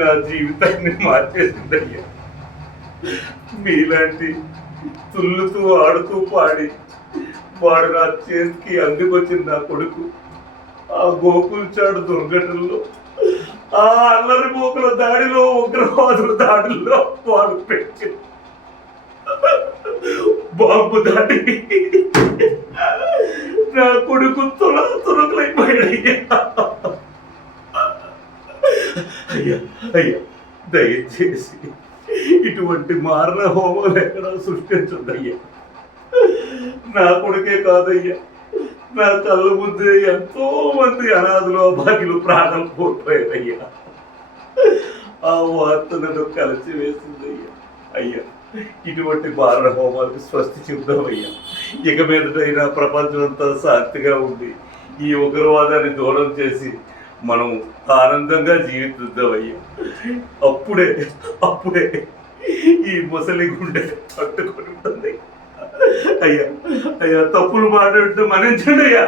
నా జీవితాన్ని మార్చేసిందయ్యా. మీలాంటి తుల్లుతూ ఆడుతూ పాడి వాడు నా చేతికి అందుకొచ్చిన నా కొడుకు ఆ గోకుల్చాడు దుర్ఘటనలో, ఆ అల్లరి మోకుల దాడిలో, ఉగ్రవాదుల దాడుల్లో వాడు పెట్టి బాంబు దాడి నా కొడుకు తునకలైపోయాడయ్యా. అయ్యా అయ్యా, దయచేసి ఇటువంటి మారణ హోమాలు ఎక్కడా సృష్టించద్దయ్యా. నా కొడుకే కాదయ్యా, నా కళ్ళ ముందే ఎంతో మంది అనాథులు అభాగ్యులు ప్రాణాలు కోల్పోయారయ్యా. ఆ వార్త నన్ను కలిసి వేసిందయ్యా. అయ్యా, ఇటువంటి మారణ హోమాలకు స్వస్తి చెబుదామయ్యా. ఇక మీదటైనా ప్రపంచం అంతా శాంతిగా ఉండి ఈ ఉగ్రవాదాన్ని దూరం చేసి మనం ఆనందంగా జీవిద్దామయ్యా. అప్పుడే అప్పుడే ఈ ముసలి గుండె తట్టుకొని ఉంటుంది. అయ్యా అయ్యా, తప్పులు మాట్లాడితే మన్నించండి అయ్యా.